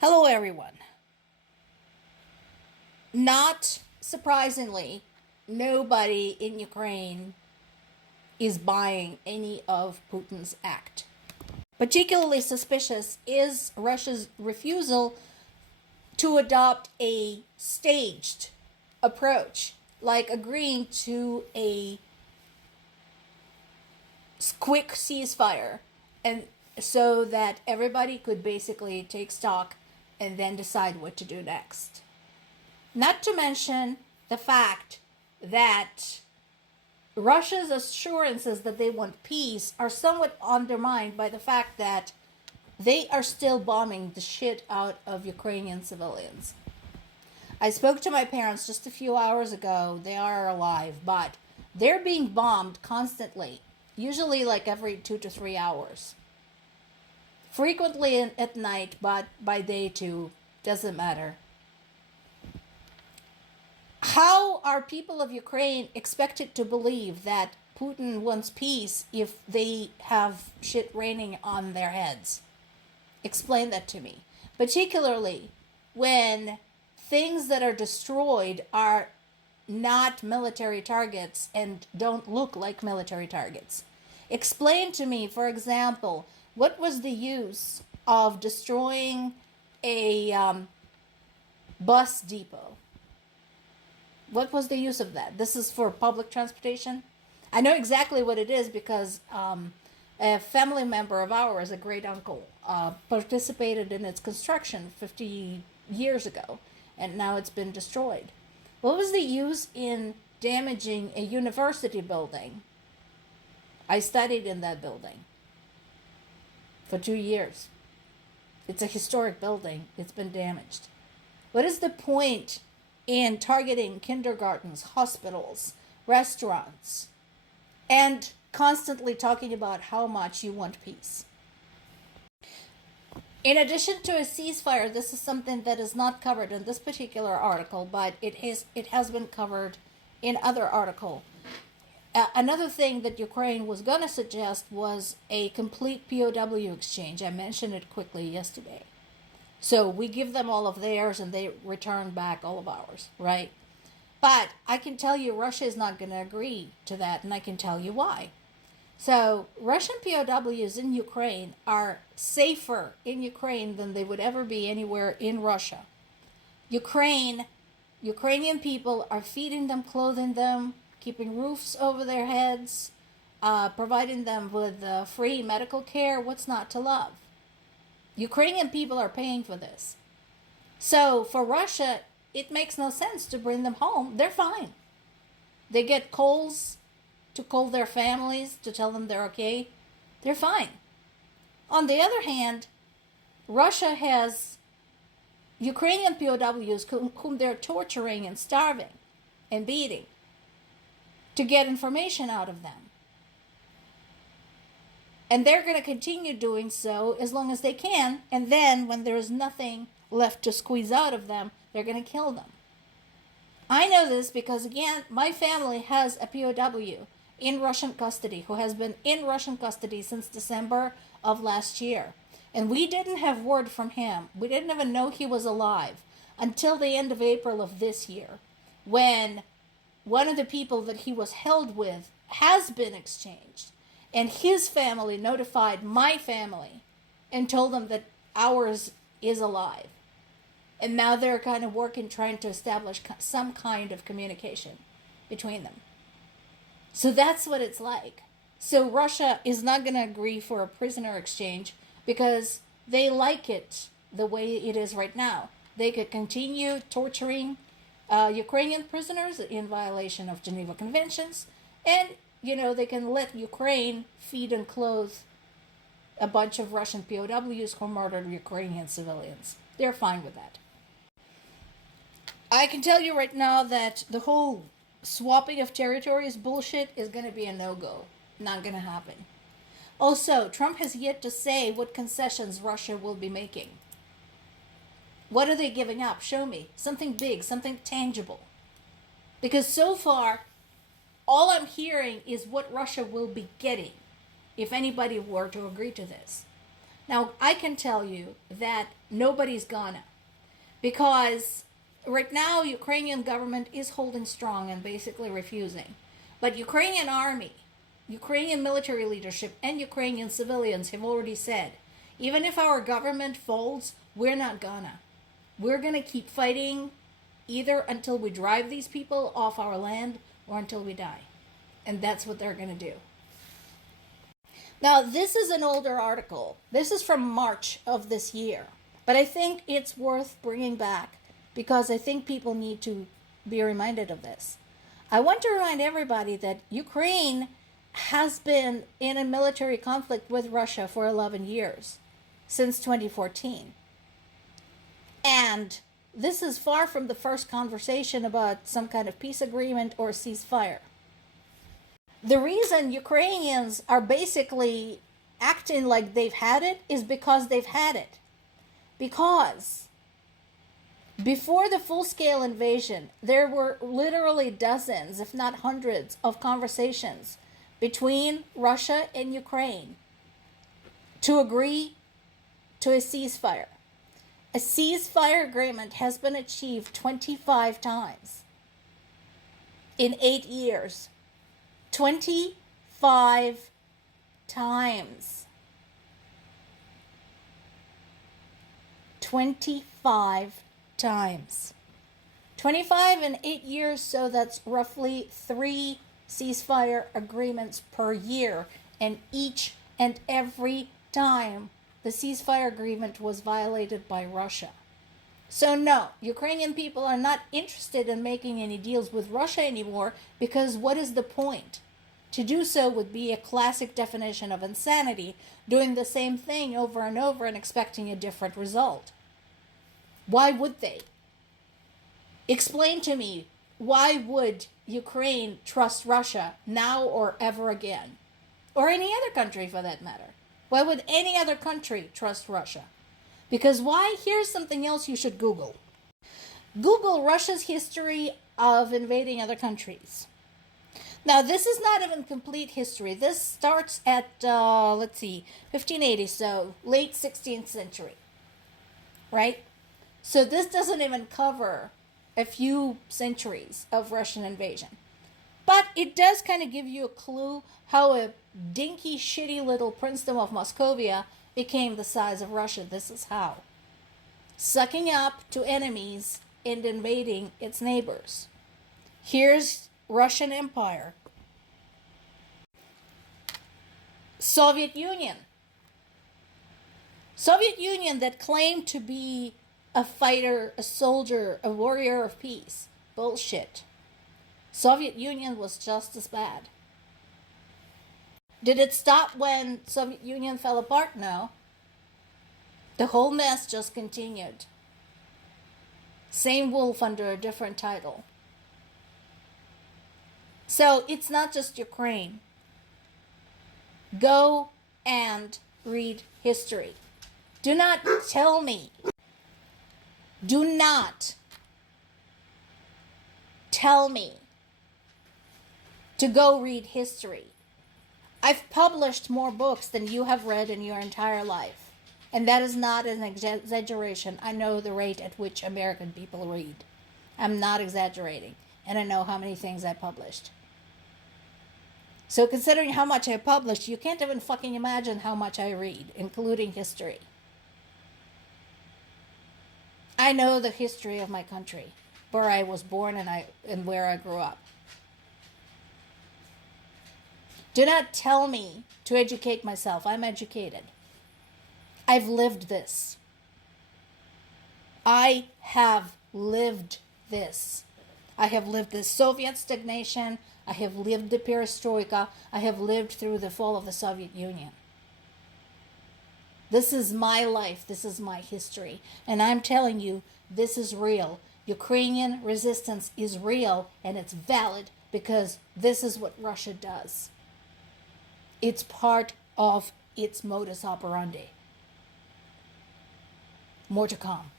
Hello, everyone. Not surprisingly, nobody in Ukraine is buying any of Putin's act. Particularly suspicious is Russia's refusal to adopt a staged approach, like agreeing to a quick ceasefire, and so that everybody could basically take stock and then decide what to do next. Not to mention the fact that Russia's assurances that they want peace are somewhat undermined by the fact that they are still bombing the shit out of Ukrainian civilians. I spoke to my parents just a few hours ago. They are alive, but they're being bombed constantly, usually like every 2 to 3 hours. Frequently at night, but by day too. Doesn't matter. How are people of Ukraine expected to believe that Putin wants peace if they have shit raining on their heads? Explain that to me. Particularly when things that are destroyed are not military targets and don't look like military targets. Explain to me, for example, what was the use of destroying a bus depot? What was the use of that? This is for public transportation? I know exactly what it is because a family member of ours, a great uncle, participated in its construction 50 years ago, and now it's been destroyed. What was the use in damaging a university building? I studied in that building for 2 years. It's a historic building. It's been damaged. What is the point in targeting kindergartens, hospitals, restaurants, and constantly talking about how much you want peace? In addition to a ceasefire, this is something that is not covered in this particular article, but it has been covered in other article. Another thing that Ukraine was going to suggest was a complete POW exchange. I mentioned it quickly yesterday. So we give them all of theirs and they return back all of ours, right? But I can tell you Russia is not going to agree to that, and I can tell you why. So Russian POWs in Ukraine are safer in Ukraine than they would ever be anywhere in Russia. Ukrainian people are feeding them, clothing them, keeping roofs over their heads, providing them with free medical care. What's not to love? Ukrainian people are paying for this. So for Russia, it makes no sense to bring them home. They're fine. They get calls to call their families to tell them they're okay. They're fine. On the other hand, Russia has Ukrainian POWs whom they're torturing and starving and beating to get information out of them. And they're going to continue doing so as long as they can. And then when there's nothing left to squeeze out of them, they're going to kill them. I know this because, again, my family has a POW in Russian custody who has been in Russian custody since December of last year. And we didn't have word from him. We didn't even know he was alive until the end of April of this year, when one of the people that he was held with has been exchanged. And his family notified my family and told them that ours is alive. And now they're kind of working, trying to establish some kind of communication between them. So that's what it's like. So Russia is not going to agree for a prisoner exchange because they like it the way it is right now. They could continue torturing Ukrainian prisoners in violation of Geneva Conventions, and they can let Ukraine feed and clothe a bunch of Russian POWs who murdered Ukrainian civilians. They're fine with that. I can tell you right now that the whole swapping of territories bullshit is going to be a no-go. Not going to happen. Also, Trump has yet to say what concessions Russia will be making. What are they giving up? Show me. Something big, something tangible. Because so far, all I'm hearing is what Russia will be getting if anybody were to agree to this. Now, I can tell you that nobody's gonna, because right now Ukrainian government is holding strong and basically refusing. But Ukrainian army, Ukrainian military leadership, and Ukrainian civilians have already said, even if our government folds, we're not gonna. We're gonna keep fighting either until we drive these people off our land or until we die. And that's what they're gonna do. Now, this is an older article. This is from March of this year. But I think it's worth bringing back because I think people need to be reminded of this. I want to remind everybody that Ukraine has been in a military conflict with Russia for 11 years, since 2014. And this is far from the first conversation about some kind of peace agreement or ceasefire. The reason Ukrainians are basically acting like they've had it is because they've had it. Because before the full-scale invasion, there were literally dozens, if not hundreds, of conversations between Russia and Ukraine to agree to a ceasefire. A ceasefire agreement has been achieved 25 times in 8 years. 25 times. 25 times. 25 in 8 years, so that's roughly 3 ceasefire agreements per year. And each and every time the ceasefire agreement was violated by Russia. So no, Ukrainian people are not interested in making any deals with Russia anymore, because what is the point? To do so would be a classic definition of insanity, doing the same thing over and over and expecting a different result. Why would they? Explain to me, why would Ukraine trust Russia now or ever again? Or any other country for that matter. Why would any other country trust Russia? Because why? Here's something else you should Google. Google Russia's history of invading other countries. Now, this is not even complete history. This starts at, 1580, so late 16th century, right? So this doesn't even cover a few centuries of Russian invasion. But it does kind of give you a clue how a dinky, shitty little princedom of Moscovia became the size of Russia. This is how. Sucking up to enemies and invading its neighbors. Here's Russian Empire. Soviet Union. Soviet Union that claimed to be a fighter, a soldier, a warrior of peace. Bullshit. Soviet Union was just as bad. Did it stop when Soviet Union fell apart? No. The whole mess just continued. Same wolf under a different title. So it's not just Ukraine. Go and read history. Do not tell me. Do not tell me to go read history. I've published more books than you have read in your entire life. And that is not an exaggeration. I know the rate at which American people read. I'm not exaggerating. And I know how many things I published. So considering how much I published, you can't even fucking imagine how much I read, including history. I know the history of my country, where I was born and where I grew up. Do not tell me to educate myself. I'm educated. I've lived this. I have lived this. I have lived the Soviet stagnation. I have lived the perestroika. I have lived through the fall of the Soviet Union. This is my life. This is my history. And I'm telling you, this is real. Ukrainian resistance is real, and it's valid because this is what Russia does. It's part of its modus operandi. More to come.